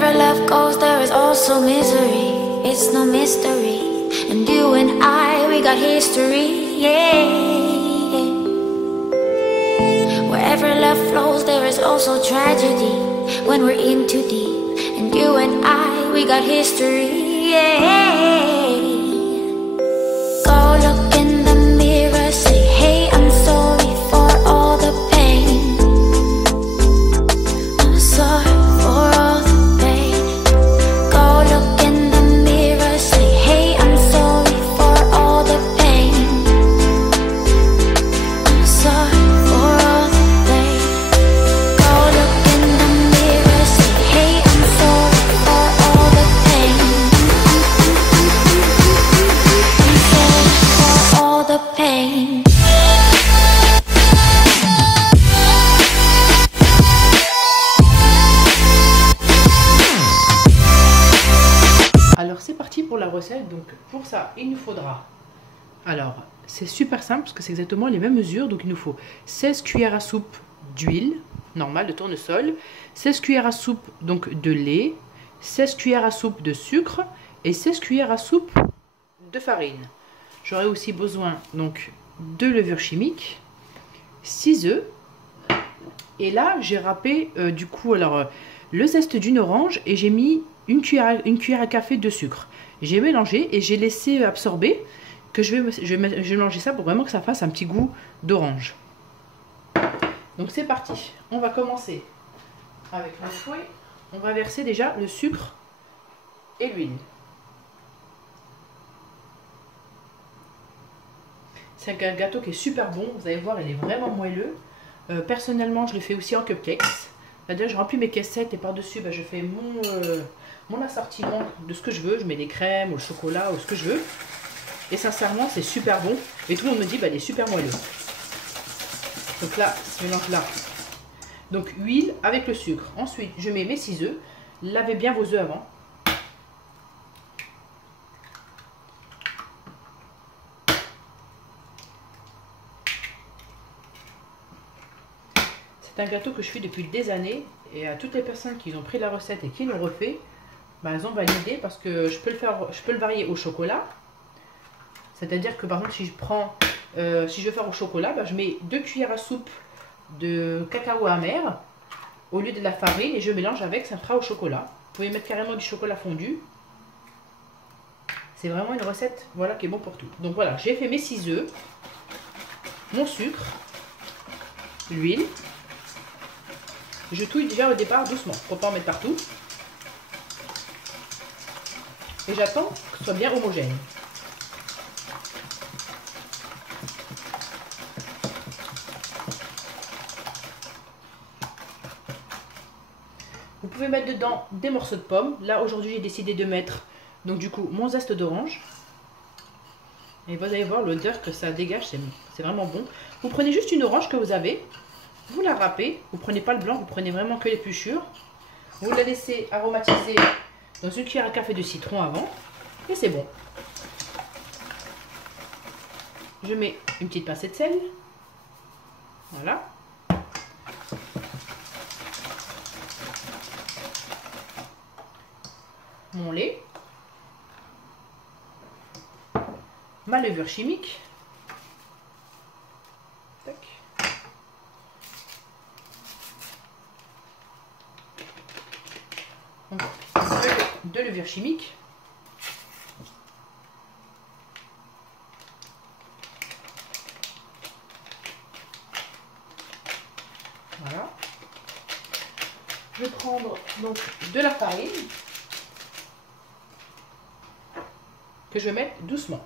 Wherever love goes, there is also misery. It's no mystery. And you and I, we got history, yeah. Wherever love flows, there is also tragedy. When we're in too deep. And you and I, we got history, yeah. Go look in the mirror, say, hey, I'm sorry for all the pain. I'm sorry for all the pain. Go look in the mirror, say, hey, I'm sorry for all the pain. I'm sorry for all the pain. Go look in the mirror, say, hey, I'm sorry for all the pain. I'm sorry for all the pain. Alors c'est parti pour la recette. Donc pour ça il nous faudra, alors c'est super simple parce que c'est exactement les mêmes mesures. Donc il nous faut 16 cuillères à soupe d'huile normale de tournesol, 16 cuillères à soupe donc de lait, 16 cuillères à soupe de sucre et 16 cuillères à soupe de farine. J'aurai aussi besoin donc de levure chimique, 6 œufs, et là j'ai râpé du coup le zeste d'une orange et j'ai mis une cuillère à café de sucre. J'ai mélangé et j'ai laissé absorber, que je vais mélanger ça pour vraiment que ça fasse un petit goût d'orange. Donc c'est parti, on va commencer avec le fouet. On va verser déjà le sucre et l'huile. C'est un gâteau qui est super bon, vous allez voir, il est vraiment moelleux. Personnellement, je le fais aussi en cupcakes. C'est-à-dire, je remplis mes caissettes et par-dessus, je fais mon assortiment de ce que je veux. Je mets des crèmes ou le chocolat ou ce que je veux. Et sincèrement, c'est super bon. Et tout le monde me dit, il est super moelleux. Donc là, ce mélange-là. Donc, huile avec le sucre. Ensuite, je mets mes 6 œufs. Lavez bien vos œufs avant. C'est un gâteau que je fais depuis des années et à toutes les personnes qui ont pris la recette et qui l'ont refait, elles ont validé parce que je peux le varier au chocolat. C'est-à-dire que par exemple si je veux faire au chocolat, je mets 2 cuillères à soupe de cacao amer au lieu de la farine et je mélange avec, ça me fera au chocolat. Vous pouvez mettre carrément du chocolat fondu. C'est vraiment une recette qui est bon pour tout. Donc voilà, j'ai fait mes 6 œufs, mon sucre, l'huile. Je touille déjà au départ doucement, pour ne pas en mettre partout. Et j'attends que ce soit bien homogène. Vous pouvez mettre dedans des morceaux de pommes. Là aujourd'hui j'ai décidé de mettre donc du coup mon zeste d'orange. Et vous allez voir l'odeur que ça dégage, c'est vraiment bon. Vous prenez juste une orange que vous avez. Vous la râpez, vous ne prenez pas le blanc, vous prenez vraiment que l'épluchure. Vous la laissez aromatiser dans une cuillère à café de citron avant. Et c'est bon. Je mets une petite pincée de sel. Voilà. Mon lait. Ma levure chimique. Tac. De levure chimique. Voilà. Je vais prendre donc de la farine que je vais mettre doucement.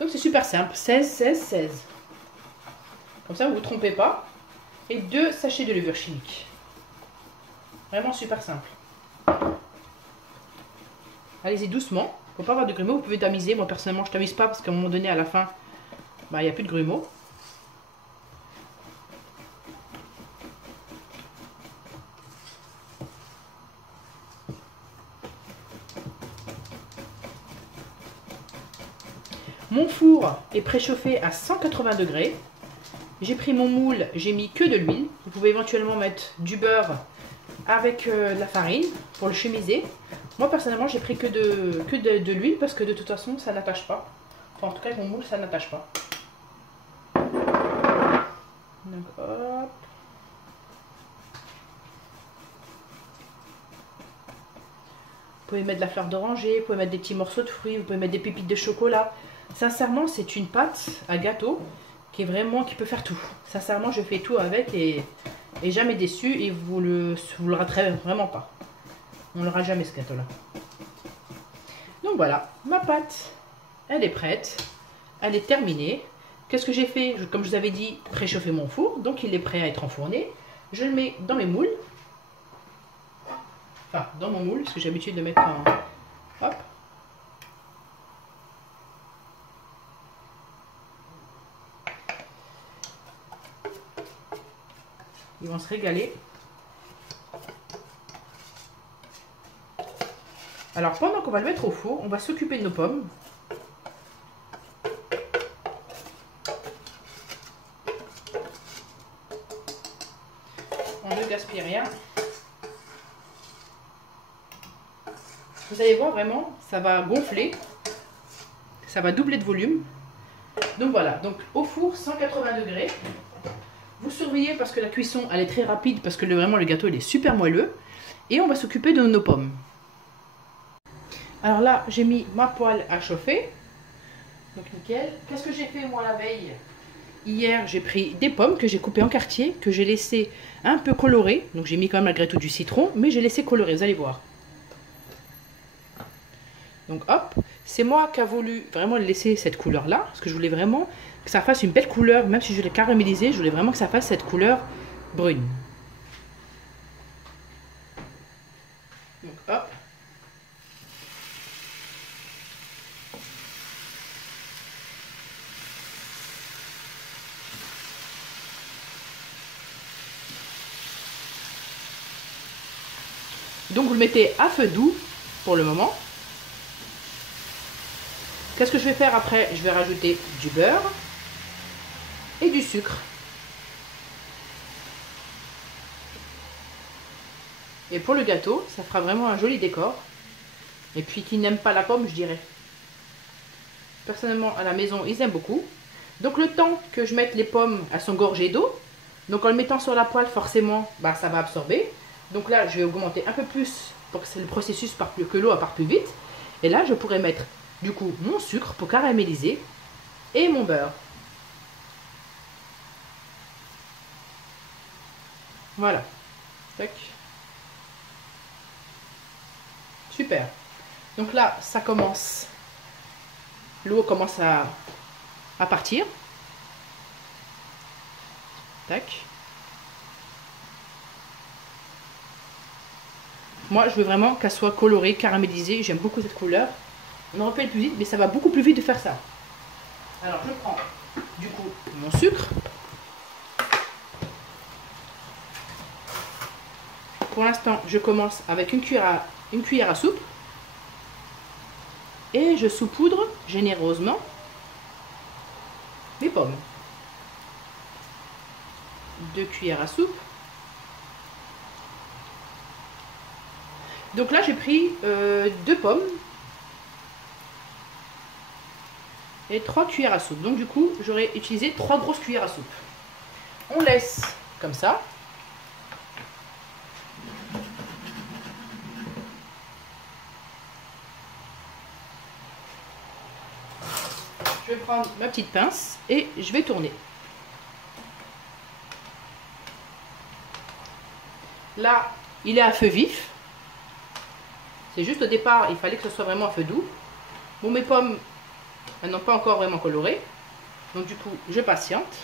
Donc c'est super simple, 16, 16, 16. Comme ça vous ne vous trompez pas. Et 2 sachets de levure chimique. Vraiment super simple. Allez-y doucement. Il ne faut pas avoir de grumeaux. Vous pouvez tamiser. Moi personnellement je ne tamise pas parce qu'à un moment donné à la fin, il n'y a plus de grumeaux. Mon four est préchauffé à 180 degrés. J'ai pris mon moule, j'ai mis que de l'huile. Vous pouvez éventuellement mettre du beurre avec de la farine pour le chemiser. Moi personnellement j'ai pris que de l'huile parce que de toute façon ça n'attache pas. Enfin, en tout cas avec mon moule ça n'attache pas. Donc hop. Vous pouvez mettre de la fleur d'oranger, vous pouvez mettre des petits morceaux de fruits, vous pouvez mettre des pépites de chocolat. Sincèrement c'est une pâte à gâteau qui peut faire tout. Sincèrement je fais tout avec et jamais déçu et vous le raterez vraiment pas. On ne le rate jamais ce gâteau là. Donc voilà, ma pâte elle est prête, elle est terminée. Qu'est-ce que j'ai fait? Comme je vous avais dit, préchauffer mon four, donc il est prêt à être enfourné. Je le mets dans mes moules. Enfin, dans mon moule, parce que j'ai l'habitude de mettre en... Hop. Ils vont se régaler. Alors, pendant qu'on va le mettre au four, on va s'occuper de nos pommes. On ne gaspille rien. Vous allez voir vraiment, ça va gonfler. Ça va doubler de volume. Donc voilà, donc au four, 180 degrés. Vous surveillez parce que la cuisson, elle est très rapide parce que vraiment le gâteau, il est super moelleux. Et on va s'occuper de nos pommes. Alors là, j'ai mis ma poêle à chauffer. Donc nickel. Qu'est-ce que j'ai fait moi la veille? Hier, j'ai pris des pommes que j'ai coupées en quartiers, que j'ai laissé un peu colorer. Donc j'ai mis quand même malgré tout du citron, mais j'ai laissé colorer, vous allez voir. Donc hop, c'est moi qui a voulu vraiment laisser cette couleur là, parce que je voulais vraiment que ça fasse une belle couleur, même si je l'ai caramélisé, je voulais vraiment que ça fasse cette couleur brune. Donc hop. Donc vous le mettez à feu doux pour le moment. Qu'est-ce que je vais faire après? Je vais rajouter du beurre et du sucre. Et pour le gâteau, ça fera vraiment un joli décor. Et puis qui n'aime pas la pomme, je dirais. Personnellement, à la maison, ils aiment beaucoup. Donc le temps que je mette les pommes, elles sont gorgées d'eau. Donc en le mettant sur la poêle, forcément, bah, ça va absorber. Donc là, je vais augmenter un peu plus pour que le processus parte plus, que l'eau parte plus vite. Et là, je pourrais mettre du coup mon sucre pour caraméliser et mon beurre. Voilà. Tac. Super. Donc là, ça commence. L'eau commence à partir. Tac. Moi, je veux vraiment qu'elle soit colorée, caramélisée. J'aime beaucoup cette couleur. On aurait pu aller plus vite, mais ça va beaucoup plus vite de faire ça. Alors, je prends du coup mon sucre. Pour l'instant, je commence avec une cuillère à soupe. Et je saupoudre généreusement mes pommes. 2 cuillères à soupe. Donc là, j'ai pris 2 pommes et 3 cuillères à soupe. Donc du coup, j'aurais utilisé 3 grosses cuillères à soupe. On laisse comme ça. Je vais prendre ma petite pince et je vais tourner. Là, il est à feu vif. C'est juste au départ, il fallait que ce soit vraiment à feu doux. Bon, mes pommes, elles n'ont pas encore vraiment coloré. Donc du coup, je patiente.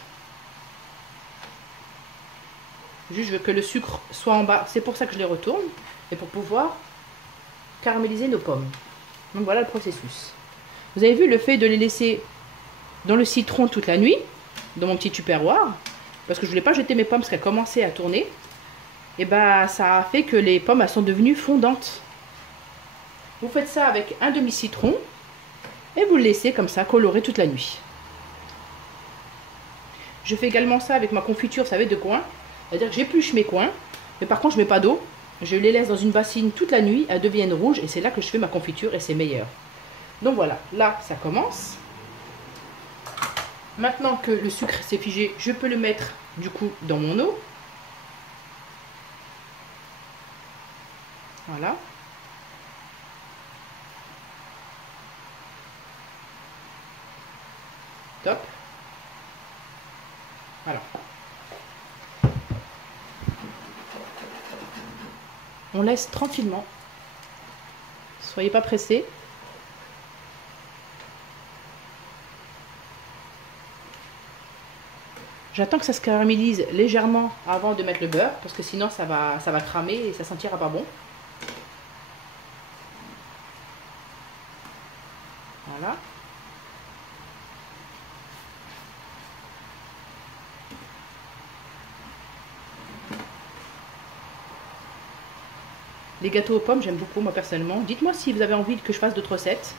Juste, je veux que le sucre soit en bas. C'est pour ça que je les retourne. Et pour pouvoir caraméliser nos pommes. Donc voilà le processus. Vous avez vu le fait de les laisser dans le citron toute la nuit, dans mon petit tupperware, parce que je ne voulais pas jeter mes pommes parce qu'elles commençaient à tourner. Et bah ça a fait que les pommes elles sont devenues fondantes. Vous faites ça avec un demi-citron et vous le laissez comme ça colorer toute la nuit. Je fais également ça avec ma confiture, vous savez, de coin. C'est-à-dire que j'épluche mes coins, mais par contre je ne mets pas d'eau. Je les laisse dans une bassine toute la nuit, elles deviennent rouges et c'est là que je fais ma confiture et c'est meilleur. Donc voilà, là ça commence. Maintenant que le sucre s'est figé, je peux le mettre du coup dans mon eau. Voilà. Top. Voilà. On laisse tranquillement. Soyez pas pressés. J'attends que ça se caramélise légèrement avant de mettre le beurre, parce que sinon ça va cramer et ça sentira pas bon. Voilà. Les gâteaux aux pommes, j'aime beaucoup moi personnellement. Dites-moi si vous avez envie que je fasse d'autres recettes.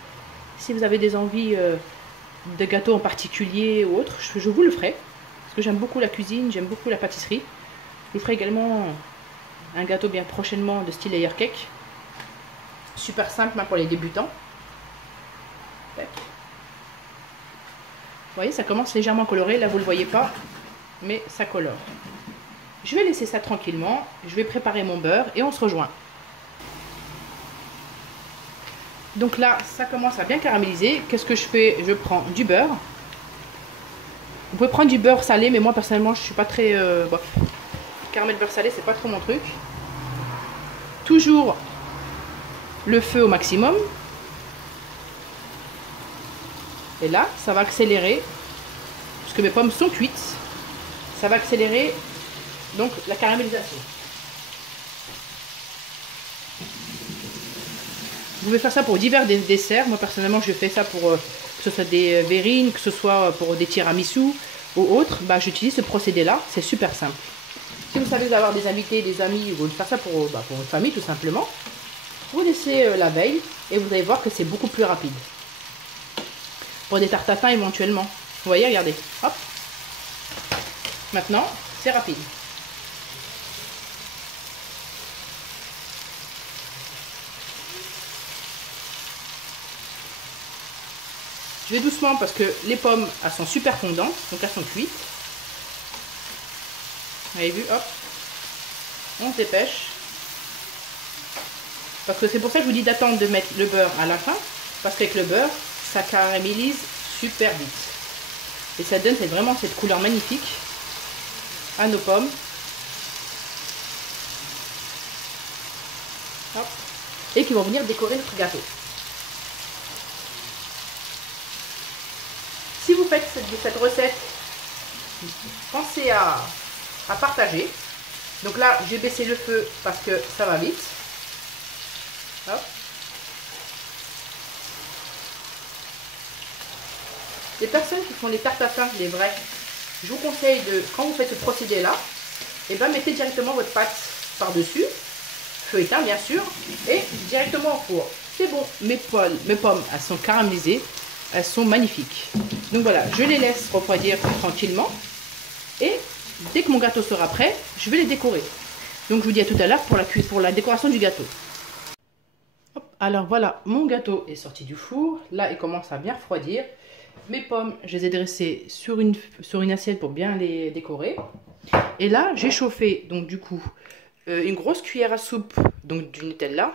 Si vous avez des envies de gâteaux en particulier ou autre, je vous le ferai. Parce que j'aime beaucoup la cuisine, j'aime beaucoup la pâtisserie. Je vous ferai également un gâteau bien prochainement de style layer cake. Super simple même pour les débutants. Vous voyez, ça commence légèrement coloré. Là, vous ne le voyez pas, mais ça colore. Je vais laisser ça tranquillement. Je vais préparer mon beurre et on se rejoint. Donc là, ça commence à bien caraméliser. Qu'est-ce que je fais? Je prends du beurre. Vous pouvez prendre du beurre salé, mais moi personnellement, je suis pas très... bof. Caramel beurre salé, c'est pas trop mon truc. Toujours le feu au maximum. Et là, ça va accélérer, parce que mes pommes sont cuites. Ça va accélérer donc la caramélisation. Vous pouvez faire ça pour divers desserts. Moi personnellement, je fais ça pour que ce soit des verrines, que ce soit pour des tiramisu ou autres. Bah, j'utilise ce procédé-là. C'est super simple. Si vous savez avoir des invités, des amis, vous voulez faire ça pour votre famille tout simplement, vous laissez la veille et vous allez voir que c'est beaucoup plus rapide. Pour des tartes à pain éventuellement. Vous voyez, regardez. Hop. Maintenant, c'est rapide. Je vais doucement parce que les pommes, elles sont super fondantes, donc elles sont cuites. Vous avez vu, hop. On se dépêche. Parce que c'est pour ça que je vous dis d'attendre de mettre le beurre à la fin. Parce qu'avec le beurre, ça caramélise super vite. Et ça donne vraiment cette couleur magnifique à nos pommes. Hop. Et qui vont venir décorer notre gâteau. Si vous faites cette recette, pensez à partager. Donc là, j'ai baissé le feu parce que ça va vite. Hop. Les personnes qui font les tartes à pain, les vrais, je vous conseille de, quand vous faites ce procédé-là, et ben mettez directement votre pâte par-dessus, feu éteint bien sûr, et directement au four. C'est bon, mes pommes, elles sont caramélisées, elles sont magnifiques. Donc voilà, je les laisse refroidir tranquillement, et dès que mon gâteau sera prêt, je vais les décorer. Donc je vous dis à tout à l'heure pour la décoration du gâteau. Hop, alors voilà, mon gâteau est sorti du four, là il commence à bien refroidir. Mes pommes, je les ai dressées sur une assiette pour bien les décorer. Et là, j'ai chauffé, donc du coup, une grosse cuillère à soupe donc du Nutella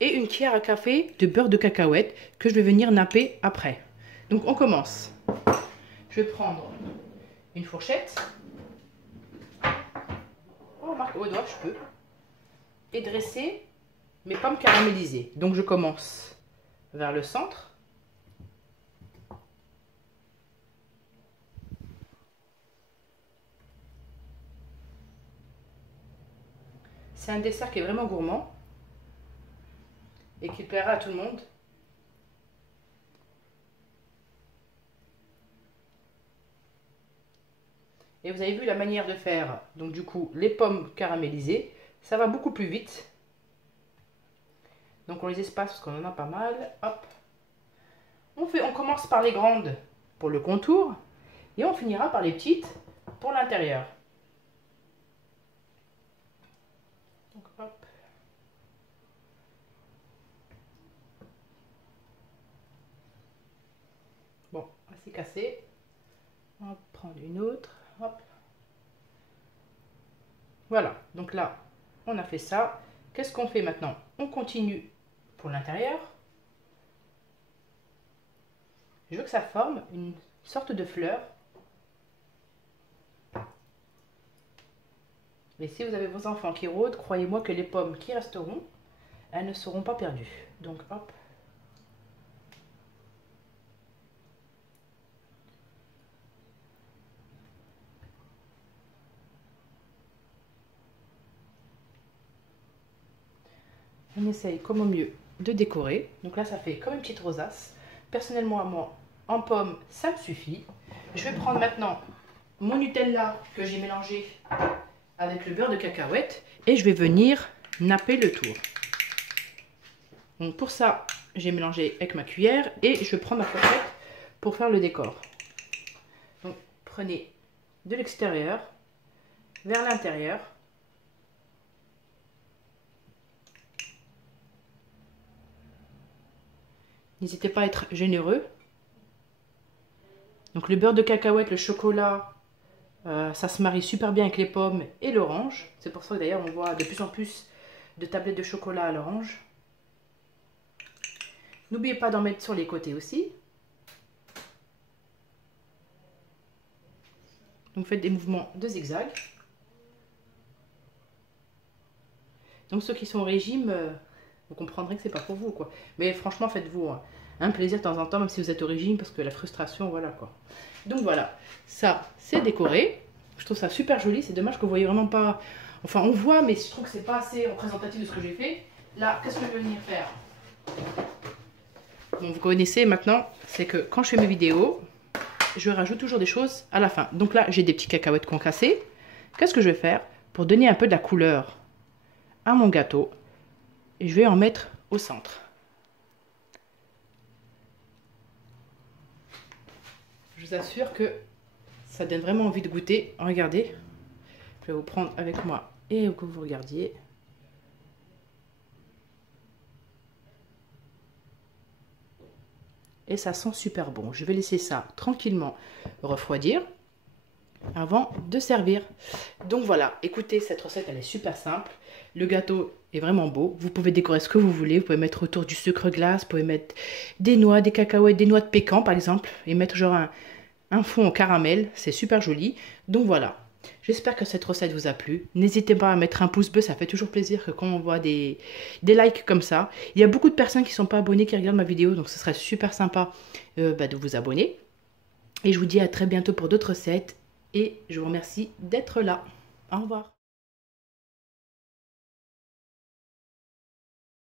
et une cuillère à café de beurre de cacahuète que je vais venir napper après. Donc on commence. Je vais prendre une fourchette. On marque au doigt, je peux. Et dresser mes pommes caramélisées. Donc je commence vers le centre. C'est un dessert qui est vraiment gourmand et qui plaira à tout le monde. Et vous avez vu la manière de faire, donc du coup, les pommes caramélisées, ça va beaucoup plus vite. Donc on les espace parce qu'on en a pas mal. Hop. On commence par les grandes pour le contour et on finira par les petites pour l'intérieur. Donc hop. Bon, c'est cassé. On va prendre une autre. Hop. Voilà, donc là, on a fait ça. Qu'est-ce qu'on fait maintenant? On continue pour l'intérieur. Je veux que ça forme une sorte de fleur. Et si vous avez vos enfants qui rôdent, croyez-moi que les pommes qui resteront, elles ne seront pas perdues. Donc hop. On essaye comme au mieux de décorer. Donc là, ça fait comme une petite rosace. Personnellement, à moi, en pomme, ça me suffit. Je vais prendre maintenant mon Nutella que j'ai mélangé avec le beurre de cacahuète et je vais venir napper le tour. Donc pour ça, j'ai mélangé avec ma cuillère et je vais prendre ma fourchette pour faire le décor. Donc prenez de l'extérieur vers l'intérieur. N'hésitez pas à être généreux. Donc le beurre de cacahuète, le chocolat, ça se marie super bien avec les pommes et l'orange. C'est pour ça que d'ailleurs on voit de plus en plus de tablettes de chocolat à l'orange. N'oubliez pas d'en mettre sur les côtés aussi. Donc faites des mouvements de zigzag. Donc ceux qui sont au régime, vous comprendrez que c'est pas pour vous quoi. Mais franchement faites-vous un plaisir de temps en temps, même si vous êtes au régime, parce que la frustration, voilà quoi. Donc voilà, ça c'est décoré. Je trouve ça super joli. C'est dommage que vous voyez vraiment pas. Enfin, on voit, mais je trouve que c'est pas assez représentatif de ce que j'ai fait. Là, qu'est-ce que je vais venir faire? Bon, vous connaissez maintenant, c'est que quand je fais mes vidéos, je rajoute toujours des choses à la fin. Donc là, j'ai des petits cacahuètes concassés. Qu'est-ce que je vais faire pour donner un peu de la couleur à mon gâteau? Et je vais en mettre au centre. Je vous assure que ça donne vraiment envie de goûter. Regardez, je vais vous prendre avec moi et que vous regardiez. Et ça sent super bon. Je vais laisser ça tranquillement refroidir avant de servir. Donc voilà, écoutez, cette recette elle est super simple. Le gâteau est vraiment beau. Vous pouvez décorer ce que vous voulez. Vous pouvez mettre autour du sucre glace, vous pouvez mettre des noix, des cacahuètes, des noix de pécan par exemple, et mettre genre un fond au caramel. C'est super joli. Donc voilà. J'espère que cette recette vous a plu. N'hésitez pas à mettre un pouce bleu, ça fait toujours plaisir que quand on voit des likes comme ça. Il y a beaucoup de personnes qui ne sont pas abonnées qui regardent ma vidéo, donc ce serait super sympa de vous abonner. Et je vous dis à très bientôt pour d'autres recettes et je vous remercie d'être là. Au revoir.